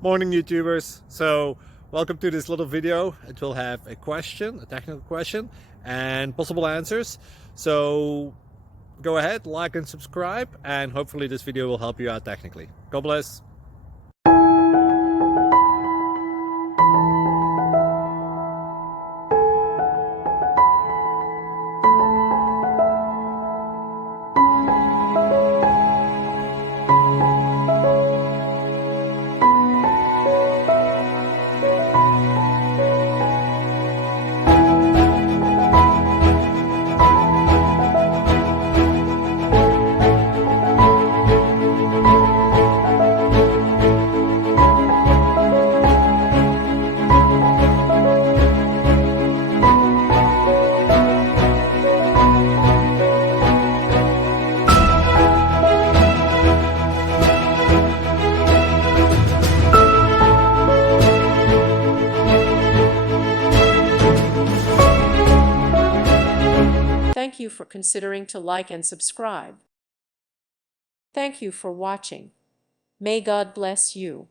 Morning YouTubers. So welcome to this little video. It will have a question, a technical question, and possible answers. So go ahead, like and subscribe, and hopefully this video will help you out technically. God bless. Thank you for considering to like and subscribe. Thank you for watching. May God bless you.